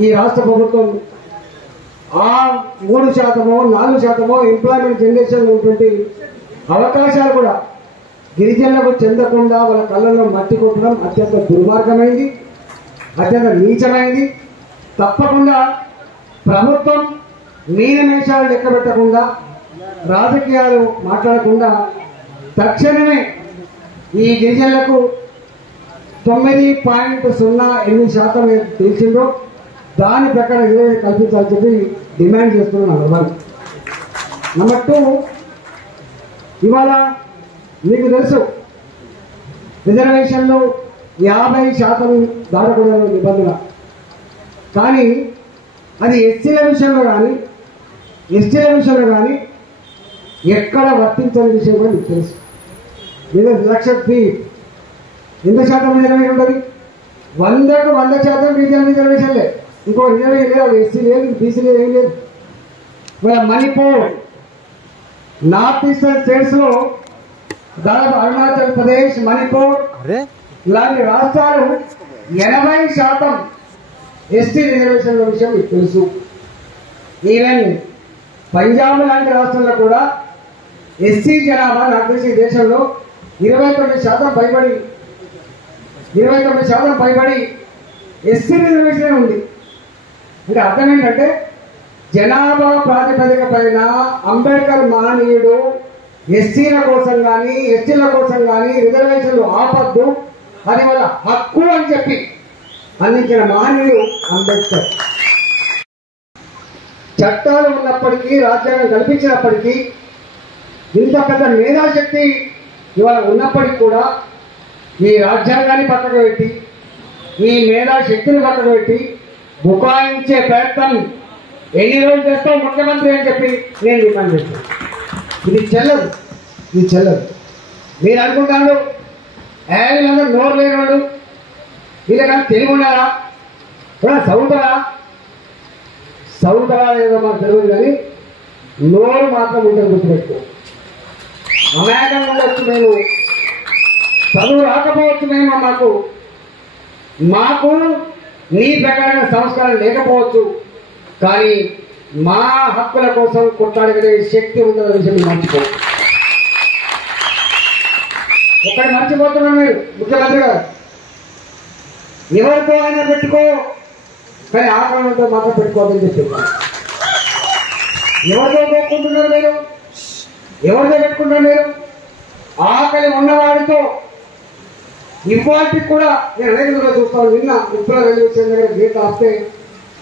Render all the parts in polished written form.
ఈ రాష్ట్ర ప్రభుత్వం ఆ 3% 4% ఎంప్లాయ్మెంట్ జనరేషన్ ఉన్నటువంటి అవకాశాలు కూడా గిరిజనులకు చెందకుండా వాళ్ళ కళ్ళల్లో మట్టి కొట్టడం అత్యంత దుర్మార్గమైంది, అత్యంత నీచమైంది. తప్పకుండా ప్రభుత్వం మీనమేషాలు లెక్క పెట్టకుండా, రాజకీయాలు మాట్లాడకుండా తక్షణమే ఈ గిరిజనులకు 9.08% తెలిసిందో దాని ప్రకారం కల్పించాలని చెప్పి డిమాండ్ చేస్తున్నాను. నెంబర్ 2, ఇవాళ మీకు తెలుసు రిజర్వేషన్లు 50% దాటకూడదు నిబంధన. కానీ అది ఎస్సీల విషయంలో కానీ ఎస్టీల విషయంలో కానీ ఎక్కడ వర్తించని విషయం కూడా మీకు తెలుసు. మీరు 1,00,000 ఎంత శాతం రిజర్వేషన్ ఉంటుంది? 100% రీజనల్ రిజర్వేషన్లే, ఇంకో రిజర్వేషన్ లేదు. ఎస్సీ లేదు, బీసీ లేదు, ఏం లేదు. మన మణిపూర్, నార్త్ ఈస్టర్న్ స్టేట్స్ లో దాదాపు అరుణాచల్ ప్రదేశ్, మణిపూర్ ఇలాంటి రాష్ట్రాలు 80% ఎస్టీ రిజర్వేషన్ల విషయం మీకు తెలుసు. ఈవెన్ పంజాబ్ లాంటి రాష్ట్రంలో కూడా ఎస్సీ జనాభా నాకు తెలిసి ఈ దేశంలో 29% పైబడి ఎస్సీ రిజర్వేషన్ ఉంది. అంటే అర్థం ఏంటంటే జనాభా ప్రాతిపదిక పైన అంబేద్కర్ మహనీయుడు ఎస్సీల కోసం కానీ ఎస్టీల కోసం కానీ రిజర్వేషన్లు ఆపద్దు, అది వాళ్ళ హక్కు అని చెప్పి అందించిన మహనీయుడు అంబేద్కర్. చట్టాలు ఉన్నప్పటికీ, రాజ్యాంగం కల్పించినప్పటికీ, ఇంత పెద్ద మేధాశక్తి ఇవాళ ఉన్నప్పటికీ కూడా ఈ రాజ్యాంగాన్ని పక్కకు పెట్టి, ఈ మేధాశక్తిని పక్కకు పెట్టి బుకాయించే ప్రయత్నం ఎన్ని రోజులు చేస్తావు ముఖ్యమంత్రి అని చెప్పి నేను డిమాండ్ చేస్తాను. ఇది చెల్లదు. మీరు అనుకుంటారు వీళ్ళందరూ నోరు లేని వాళ్ళు, వీళ్ళకన్నా తెలివి ఉన్నారా, చదువుతారా లేదో మాకు తెలియదు, కానీ నోరు మాత్రం ఉంటుంది. గుర్తుపెట్టుకో, అమాయకంగా ఉండొచ్చు, మేము చదువు రాకపోవచ్చు, మేము మాకు నీ ప్రకారమైన సంస్కారం లేకపోవచ్చు, కానీ మా హక్కుల కోసం కొట్లాడగలిగే శక్తి ఉందన్న విషయం మర్చిపో. ఒక్కటి మర్చిపోతున్నాను, మీరు ముఖ్యమంత్రి గారు ఎవరితో అయినా పెట్టుకో, కానీ ఆక్రమణతో మాత్రం పెట్టుకోవద్దని చెప్పి ఎవరితో పెట్టుకుంటున్నారు మీరు? ఎవరితో పెట్టుకుంటున్నారు మీరు? ఆకలి ఉన్నవాడితో ఇవాటికి కూడా నేను అనేక చూస్తాను. నిన్న ఉత్తర రైల్వే స్టేషన్ దగ్గర గేట్ ఆపితే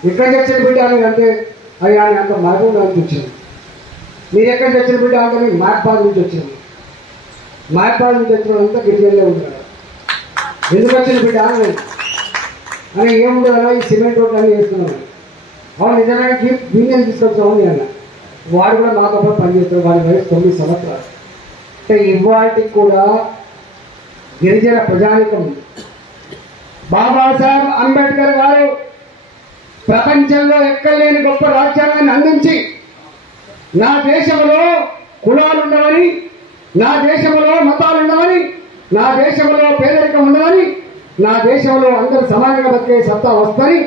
ఎక్కడ చచ్చిన బిడ్డ అని అంటే అది ఆయన అంత మహబూబ్ నుంచి వచ్చింది. మీరు ఎక్కడ చచ్చిన బిడ్డ అంటే మీకు మ్యాక్పాల్ నుంచి వచ్చింది. మ్యాక్పాల్ నుంచి వచ్చిన అంతా గిరిజనులే ఉంటారు. ఎందుకు వచ్చిన బిడ్డ అని ఏముండదు అలా ఈ సిమెంట్ రోడ్లు అన్నీ వేస్తున్నాను. అవును నిజంగా యూనియన్ తీసుకొచ్చామని అన్న, వాడు కూడా మాతో పాటు పనిచేస్తారు. వాడి వయసు 9 సంవత్సరాలు. అంటే ఇవాటికి కూడా గిరిజన ప్రజానికం బాబాసాహెబ్ అంబేద్కర్ గారు ప్రపంచంలో ఎక్కలేని గొప్ప రాజ్యాంగాన్ని అందించి నా దేశంలో కులాలు ఉండవని, నా దేశంలో మతాలు ఉండవని, నా దేశంలో పేదరికం ఉండవని, నా దేశంలో అందరూ సమానంగా బతికే సత్తా వస్తని,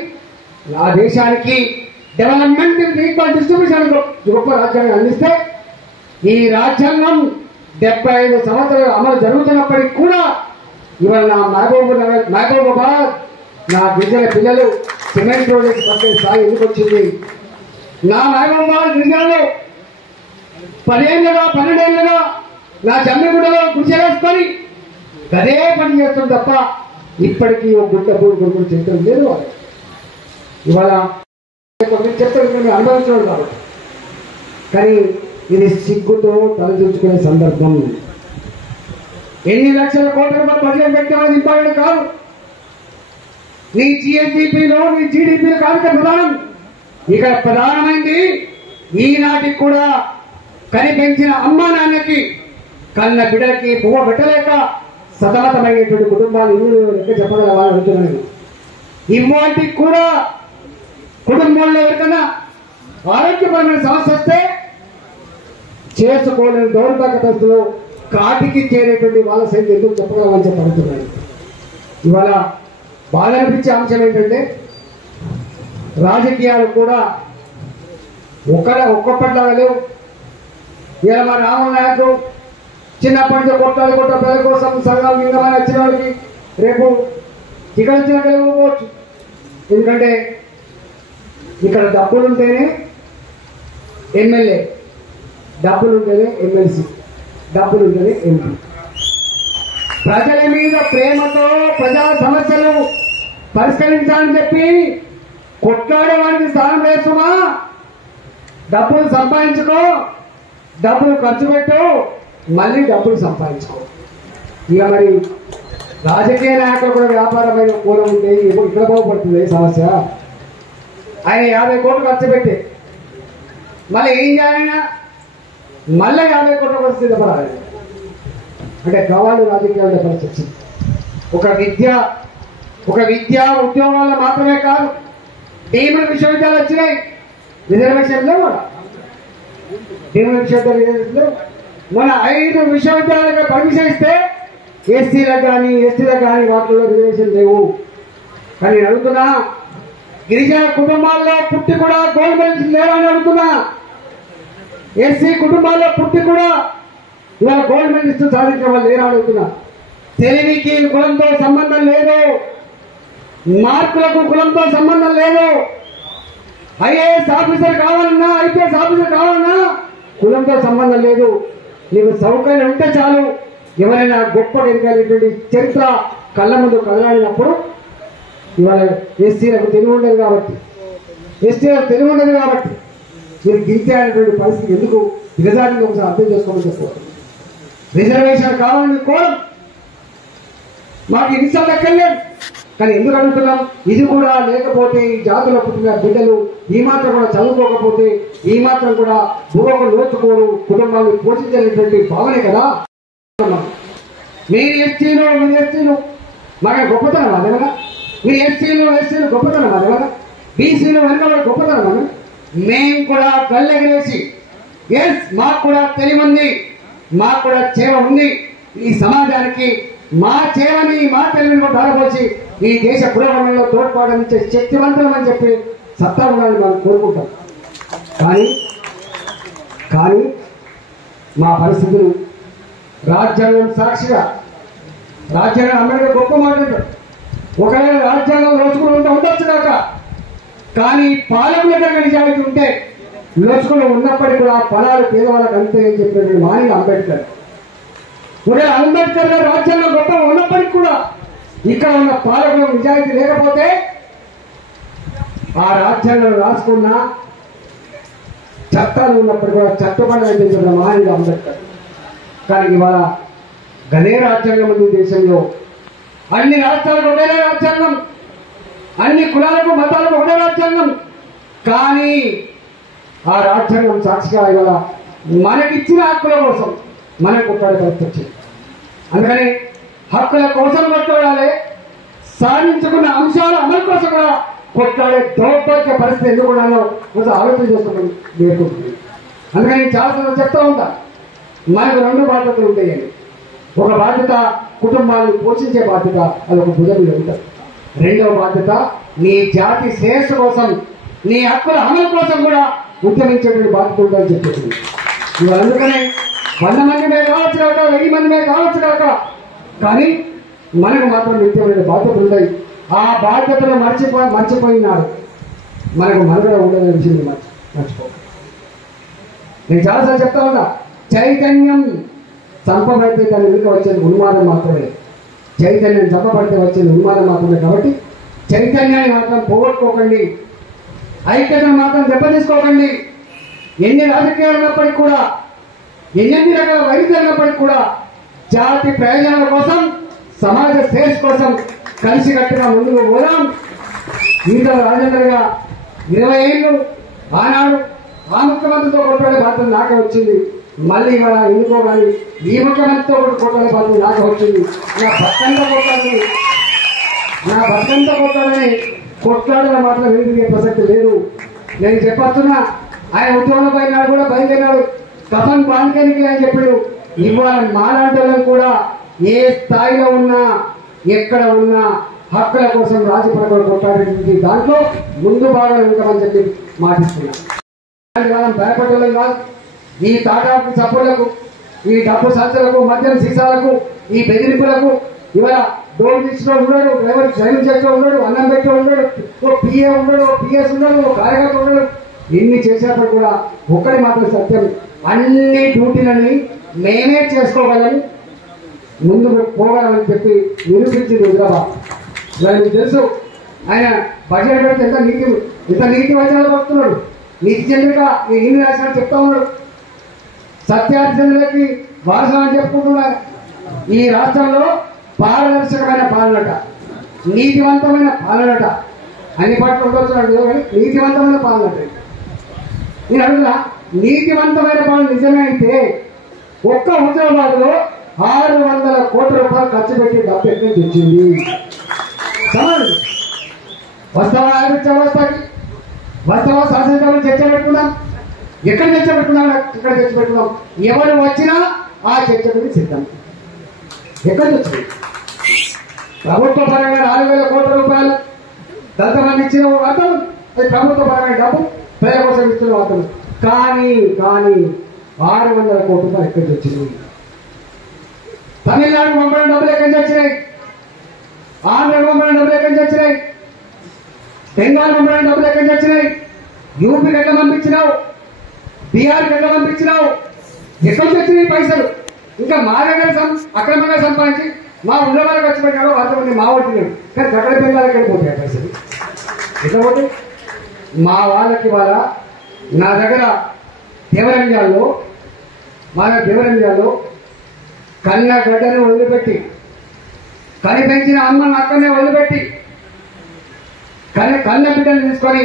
నా దేశానికి డెవలప్మెంట్ ఈక్వల్ డిస్ట్రిబ్యూషన్ గొప్ప రాజ్యాంగం అందిస్తే ఈ రాజ్యాంగం 75 సంవత్సరాలు అమలు జరుగుతున్నప్పటికీ కూడా ఇవాళ నా మహబూబాబాద్ నా గిరిజన పిల్లలు సిమెంట్ రోడ్ వేసి పట్టే స్థాయి ఎందుకు వచ్చింది? నా మహబూబాబాద్ గిరిజనులు 10 ఏళ్ళుగా 12 ఏళ్ళుగా నా జమ్మిగూడలో గుడిసెలేసుకొని అదే పని చేస్తుంది తప్ప ఇప్పటికీ ఒక గుడ్డ పూడి కొడుకుని చెప్తారు లేదు. ఇవాళ చెప్తారు మీరు అనుభవించడం కాబట్టి, కానీ ఇది సిగ్గుతో తలదించుకునే సందర్భం. ఎన్ని లక్షల కోట్ల రూపాయలు బడ్జెట్ పెట్టామని ఇంపార్టెంట్ కాదు. నీ జిఎస్డిపిలో నీ జీడిపిలో కాదు ప్రధానం. ఇక్కడ ప్రధానమైంది ఈనాటికి కూడా కనిపెంచిన అమ్మా నాన్నకి కన్న బిడ్డకి పువ్వ పెట్టలేక సతమతమైనటువంటి కుటుంబాలు ఇల్లు లెక్క చెప్పగలవాలని అడుగుతున్నాను. ఇవాటికి కూడా కుటుంబంలో ఎవరికైనా ఆరోగ్యపరమైన సమస్య వస్తే చేసుకోలేని దౌర్భాగ్య పరిస్థితుల్లో కాటికి చేరేటువంటి వాళ్ళ సైతం ఎందుకు చెప్పగలమని చెప్పి అడుగుతున్నాను. ఇవాళ బాధ అనిపించే అంశం ఏంటంటే రాజకీయాలు కూడా ఒక్కప్పట్లాగా లేవు. ఇలా మా రాముల నాయకుడు చిన్నప్పటి నుంచి కొట్టాలి ప్రజల కోసం సంఘం లింగమని వచ్చిన వాళ్ళకి రేపు ఇక్కడ వచ్చిన కలిగిపోవచ్చు. ఎందుకంటే ఇక్కడ డబ్బులుంటేనే ఎమ్మెల్యే, డబ్బులుంటేనే ఎమ్మెల్సీ, డబ్బులుంటేనే ఎంపీ. ప్రజల మీద ప్రేమతో ప్రజా సమస్యలు పరిష్కరించాలని చెప్పి కొట్లాడే వారికి స్థానం వేసుమా, డబ్బులు సంపాదించుకో, డబ్బులు ఖర్చు పెట్టు, మళ్ళీ డబ్బులు సంపాదించుకో. ఇక మరి రాజకీయ నాయకులు కూడా వ్యాపారమైన కూర ఉంటే ఇక్కడ బాగుపడుతుంది సమస్య. ఆయన 50 కోట్లు ఖర్చు పెట్టి మళ్ళీ ఏం చేయాలైనా మళ్ళీ 50 కోట్ల కోసం సిద్ధపడాలి. అంటే గవాళ్ళు రాజకీయాల్లో పరిస్థితి. ఒక విద్యా ఉద్యోగాల్లో మాత్రమే కాదు, డీమ్డ్ విశ్వవిద్యాలయాలు వచ్చినాయి, రిజర్వేషన్లో కూడా డీమ్డ్ విశ్వవిద్యాలయాలు మన 5 విశ్వవిద్యాలయాలకు పర్మిషన్ ఇస్తే ఎస్సీలకు కానీ ఎస్టీలకు కానీ వాటిలో రిజర్వేషన్ లేవు. కానీ నేను అడుగుతున్నా, గిరిజన కుటుంబాల్లో పుట్టి కూడా గోల్డ్ మెడల్స్ లేవని అడుగుతున్నా. ఎస్సీ కుటుంబాల్లో పుట్టి కూడా ఇవాళ గోల్డ్ మెడలిస్ట్ సాధించిన వాళ్ళు లేరా అడుగుతున్నా. తెలివికి కులంతో సంబంధం లేదు, మార్కులకు కులంతో సంబంధం లేదు. ఐఏఎస్ ఆఫీసర్ కావాలన్నా ఐపీఎస్ ఆఫీసర్ కావాలన్నా కులంతో సంబంధం లేదు. నీకు సౌకర్యం ఉంటే చాలు. ఎవరైనా గొప్ప ఎదగాలనేటువంటి చరిత్ర కళ్ళ ముందు కదలాడినప్పుడు ఇవాళ ఎస్సీలకు తెలివి ఉండదు కాబట్టి మీరు గించేటువంటి పరిస్థితి ఎందుకు దిగజారిని ఒకసారి అర్థం చేసుకోమని చెప్పారు. రిజర్వేషన్ కావాలని కోరం మాకు ఇన్నిసార్లు ఎక్కర్లేదు. కానీ ఎందుకు అడుగుతున్నాం? ఇది కూడా లేకపోతే ఈ జాతుల పుట్టిన బిడ్డలు ఈ మాత్రం కూడా చదువుకోకపోతే, ఈ మాత్రం కూడా భూములు నోచుకోరు, కుటుంబాన్ని పోషించేటువంటి భావనే కదా. మీరు ఎస్టీలు మాకు గొప్పతనం అదేమన్నా? మీరు ఎస్టీలు గొప్పతనం అదేమన్నా? బీసీలు వెనుక గొప్పతనం అని మేము కూడా కళ్ళెగరేసి ఎస్ మాకు కూడా తెలివి, మాకు కూడా చేవ ఉంది, ఈ సమాజానికి మా చేవని మా తెలివిని కూడా ధారపోసి ఈ దేశ పురోగమనంలో తోడ్పాటనిచ్చే శక్తివంతులం అని చెప్పి సత్తా ఉండాలని మనం కోరుకుంటాం. కానీ మా పరిస్థితులు రాజ్యాంగం సాక్షిగా, రాజ్యాంగం అంబేద్కర్ గొప్ప మాట్లాడారు, ఒకవేళ రాజ్యాంగం రోజుకులు ఉండొచ్చు కాక, కానీ పాలకుల దగ్గర నిజానికి ఉంటే లోచుకులు ఉన్నప్పటికీ కూడా ఫలాలు పేదవాళ్ళకి అంతే అని చెప్పినటువంటి మాని అంబేద్కర్. ఒకవేళ అంబేద్కర్ గారు రాజ్యాంగం గొప్ప ఉన్నప్పటికీ కూడా ఇక్కడ ఉన్న పాలకులు నిజాయితీ లేకపోతే ఆ రాజ్యాంగం రాసుకున్న చట్టాలు ఉన్నప్పటికీ కూడా చట్టపడి అందించిన మాని అంబేద్కర్. కానీ ఇవాళ గనే రాజ్యాంగం ఉంది దేశంలో. అన్ని రాష్ట్రాలకు ఒకటే రాజ్యాంగం, అన్ని కులాలకు మతాలకు ఒకటే రాజ్యాంగం. కానీ ఆ రాజ్యాంగం సాక్షిగా ఇవాళ మనకిచ్చిన హక్కుల కోసం మనకు కొట్లాడే పరిస్థితి వచ్చింది. అందుకని హక్కుల కోసం కొట్లాడాలి, సాధించుకున్న అంశాల అమలు కోసం కూడా కొట్లాడే దౌర్భాగ్య పరిస్థితి ఎందుకు ఉన్నానో కొంచెం ఆలోచన చేసుకోమని నేర్చుకుంటుంది. అందుకని నేను చాలాసార్లు చెప్తా ఉంటా, మనకు 2 బాధ్యతలు ఉంటాయండి. ఒక బాధ్యత కుటుంబాన్ని పోషించే బాధ్యత, అది ఒక భుజం మీద ఉంటుంది. రెండవ బాధ్యత నీ జాతి శ్రేయస్సు కోసం, నీ హక్కుల అమలు కోసం కూడా ఉద్యమించేటువంటి బాధ్యత ఉంటుందని చెప్పేసి ఇవాళ అందుకనే 100 మందిమే కావచ్చు కాక, 1000 మందిమే కావచ్చు కాక, కానీ మనకు మాత్రం నిత్యమైన బాధ్యతలు ఉంటాయి. ఆ బాధ్యతలు మర్చిపోయినాడు మనకు మనుగడ ఉండదనే విషయం మర్చిపో. నేను చాలాసార్లు చెప్తా ఉన్నా, చైతన్యం చంపబడితే దాని వెనుక వచ్చేది ఉన్మాదం మాత్రమే. చైతన్యం చంపబడితే వచ్చేది ఉన్మాదం మాత్రమే. కాబట్టి చైతన్యాన్ని మాత్రం పోగొట్టుకోకండి, ఐక్యతను మాత్రం దెబ్బతీసుకోకండి. ఎన్ని రాజకీయాలు ఉన్నప్పటికీ కూడా, ఎన్ని రకాల వైద్యులు ఉన్నప్పటికీ కూడా జాతి ప్రయోజనాల కోసం, సమాజ శ్రేయస్ కోసం కలిసికట్టుగా ముందుకు పోదాం. ఈటల రాజేంద్రగా 20 ఏళ్ళు ఆనాడు ఆ ముఖ్యమంత్రితో కొట్లాడే బాధ్యత నాకే వచ్చింది. మళ్ళీ ఇవాళ ఎందుకో కానీ ఈ ముఖ్యమంత్రితో కూడా కొట్లాడే బాధ్యత నాకే వచ్చింది. నా భర్తంతో కొట్లాడని కొట్లాడిన మాత్రం వెలిగే ప్రసక్తి లేదు. నేను చెప్పొస్తున్నా, ఆయన ఉద్యోగంలో పోయినాడు కూడా బయలుదేరాడు, కథం బాంధికానికి అని చెప్పాడు. ఇవాళ మాలాంటి వాళ్ళని కూడా ఏ స్థాయిలో ఉన్నా, ఎక్కడ ఉన్నా హక్కుల కోసం రాజపరకలు కొట్టాడే దాంట్లో ముందు బాగా ఉంటామని చెప్పి మాటిస్తున్నాం. మనం భయపడలేదు కాదు. ఈ తాటాకు చప్పులకు, ఈ డబ్బు సంచులకు, మద్యం సీసాలకు, ఈ బెదిరింపులకు ఇవాళ డోర్ తీసుకుని ఉన్నాడు, డ్రైవర్ డ్రైవింగ్ చేస్తూ ఉన్నాడు, అన్నం పెట్టి ఉన్నాడు, ఓ పిఏ ఉన్నాడు, ఓ పిఎస్ ఉన్నాడు, ఓ కార్యకర్త ఉన్నాడు. ఎన్ని చేసినప్పుడు కూడా ఒక్కడి మాత్రం సత్యం, అన్ని డ్యూటీలన్నీ మేమే చేసుకోగలని ముందుకు పోగలమని చెప్పి నిరూపించింది హైదరాబాద్. ఇవాళ మీకు తెలుసు ఆయన బడ్జెట్ పెడితే ఇంత నీతి వచనాలు పడుతున్నాడు. నీతి చంద్రిక ఇన్ని రాసినట్టు చెప్తా ఉన్నాడు. సత్యార్థులకి వారసం అని చెప్పుకుంటున్నారు. ఈ రాష్ట్రంలో పారదర్శకమైన పాలనట, నీతివంతమైన పాలనట, అన్ని పాటలు ఉండొచ్చు కానీ నీతివంతమైన పాలనట. నేను అడుగుతున్నా, నీతివంతమైన పాలన నిజమే అయితే ఒక్క హుజరాబాద్ లో 600 కోట్ల రూపాయలు ఖర్చు పెట్టి డబ్బు ఎక్కడి నుంచి వచ్చింది? వస్తావా చౌరస్తాకి? వస్తావా శాసనసభలో చర్చ పెట్టుకున్నాం? ఎక్కడ చర్చ పెట్టుకున్నాం? ఇక్కడ చర్చ పెట్టుకున్నాం. ఎవరు వచ్చినా ఆ చర్చ గురించి సిద్ధం. ఎక్కడి వచ్చింది? ప్రభుత్వ పరంగా 4,000 కోట్ల రూపాయలు దళితమంది ఇచ్చిన వార్తలు, అది ప్రభుత్వ పరమైన డబ్బు ప్రజల కోసం ఇచ్చిన వార్తలు. కానీ 600 కోట్ల రూపాయలు ఎక్కడి నుంచి వచ్చింది? తమిళనాడు పంపడం డబ్బులు ఎక్కడి నుంచి వచ్చినాయి? ఆంధ్ర పంపడం డబ్బులు ఎక్కడి నుంచి వచ్చినాయి? బెంగాల్ పంపడం డబ్బులు ఎక్కడి నుంచి వచ్చినాయి? యూపీకి ఎట్లా పంపించినావు? బీహార్కి ఎట్లా పంపించినావు? ఎక్కడి నుంచి వచ్చినాయి పైసలు? ఇంకా మా దగ్గర అక్రమంగా సంపాదించి మా ఉన్న వాళ్ళకి ఖర్చు పెట్టాడో అంతమంది మా ఓటినాడు. కానీ గక్కడ బెంగాల్కి వెళ్ళిపోతాయి పైసలు. ఎట్లా పోతే మా వాళ్ళకి వాళ్ళ నా దగ్గర దేవరంజాల్లో కన్న గడ్డను వదిలిపెట్టి, కని పెంచిన అమ్మను అక్కడనే వదిలిపెట్టి, కన్న బిడ్డను తీసుకొని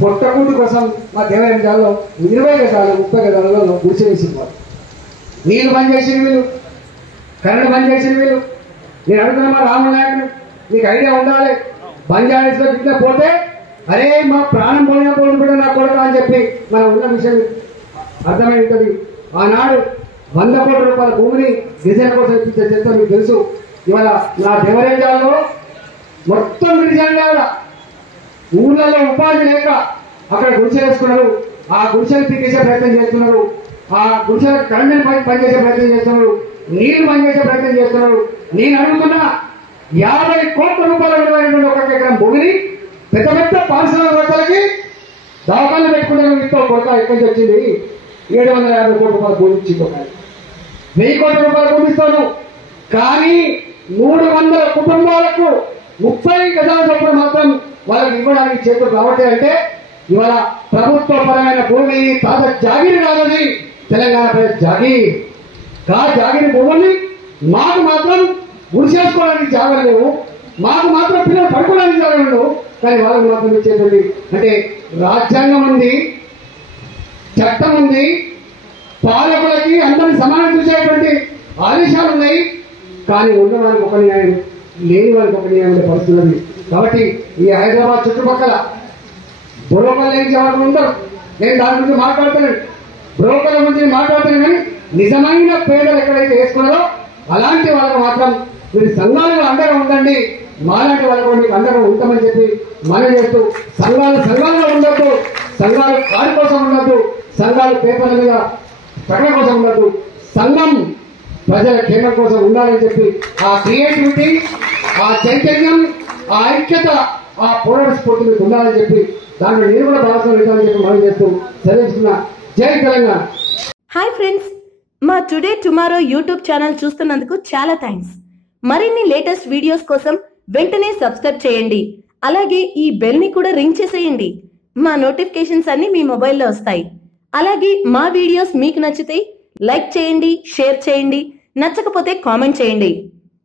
పొట్టకూటి కోసం మా దేవరంజాల్లో 20 గజాలు 30 గజాలలో గుడిసె వేసిన వాళ్ళు. నీళ్లు బంద్ చేసిన వీళ్ళు, కరెంట్ బంద్ చేసిన వీళ్ళు. నేను అడుగుతున్నా మా రాముడు నాయకుడు, నీకు ఐడియా ఉండాలి. బంజారాస్ లో ఇట్లా పోతే అరే మా ప్రాణం పోయినప్పుడు కూడా నా కొడుకు అని చెప్పి మనం ఉన్న విషయం అర్థమై ఉంటుంది. ఆనాడు 100 కోట్ల రూపాయల భూమిని డిజైన్ కోసం ఇప్పించే చరిత్ర మీకు తెలుసు. ఇవాళ నా దేవరేంజాల్లో మొత్తం గిరిజనుల ఊళ్ళలో ఉపాధి లేక అక్కడ గుడిసెలు వేసుకున్నారు. ఆ గుడిసెలు పీకేసే ప్రయత్నం చేస్తున్నారు. ఆ గుడిసెల కరెంట్ పనిచేసే ప్రయత్నం చేస్తున్నారు. నీళ్లు పనిచేసే ప్రయత్నం చేస్తున్నారు. నేను అడుగుతున్నా, 50 కోట్ల రూపాయల విలువైనటువంటి 1 ఎకరం భూమిని పెద్ద పెద్ద పారిశ్రామికవేత్తలకి దవాఖాన పెట్టుకుంటాను ఇంట్లో కొడక ఎక్కడి నుంచి వచ్చింది? 750 కోట్ల రూపాయలు భూమి ఇచ్చింది. 1000 కోట్ల రూపాయలు భూమిస్తాను. కానీ 300 కుటుంబాలకు 30 గజాల చొప్పున మాత్రం వాళ్ళకి ఇవ్వడానికి చేతులు రావట్లే. అంటే ఇవాళ ప్రభుత్వ పరమైన భూమి తాత జాగిరి కాదని తెలంగాణ ప్రజల జాగిరి భూముల్ని మాకు మాత్రం గురి చేసుకోవడానికి జాగాలు లేవు, మాకు మాత్రం పిల్లలు పడుకోవడానికి జాగాలు లేవు. కానీ వాళ్ళకి మాత్రం ఇచ్చేటువంటి అంటే రాజ్యాంగం ఉంది, చట్టం ఉంది, పాలకులకి అందరినీ సమానం చూసేటువంటి ఆదేశాలు ఉన్నాయి. కానీ ఉన్నవారికి ఒక న్యాయం, లేని వారికి ఒక న్యాయం అనే పరిస్థితి ఉంది. కాబట్టి ఈ హైదరాబాద్ చుట్టుపక్కల బ్రోకర్లు ఏం చేయాలని ఉండరు. నేను దాని గురించి మాట్లాడుతున్నాను, బ్రోకర్ల గురించి మాట్లాడుతున్నాను. కానీ నిజమైన పేదలు ఎక్కడైతే వేసుకున్నారో అలాంటి వాళ్ళకి మాత్రం మీరు సంఘాలుగా అండగా ఉండండి, మాలాంటి వాళ్ళకు మీకు అండగా ఉంటామని చెప్పి మనం చేస్తూ, సంఘాలుగా ఉండద్దు, సంఘాలు కాడి కోసం ఉండద్దు, సంఘాలు పేపర్ల మీద ప్రకటన కోసం ఉండద్దు, సంఘం ప్రజల క్షేమం కోసం ఉండాలని చెప్పి ఆ క్రియేటివిటీ, ఆ చైతన్యం, ఆ ఐక్యత, ఆ పోరాట స్ఫూర్తి మీకు ఉండాలని చెప్పి దాంట్లో నేను కూడా భాగస్వామ్యం చెప్పి మనం చేస్తూ చదివిస్తున్నా. జై తెలంగాణ. హాయ్ ఫ్రెండ్స్, మా టుడే టుమారో యూట్యూబ్ ఛానల్ చూస్తున్నందుకు చాలా థ్యాంక్స్. మరిన్ని లేటెస్ట్ వీడియోస్ కోసం వెంటనే సబ్స్క్రైబ్ చేయండి. అలాగే ఈ బెల్ ని కూడా రింగ్ చేసేయండి. మా నోటిఫికేషన్స్ అన్ని మీ మొబైల్లో వస్తాయి. అలాగే మా వీడియోస్ మీకు నచ్చితే లైక్ చేయండి, షేర్ చేయండి, నచ్చకపోతే కామెంట్ చేయండి.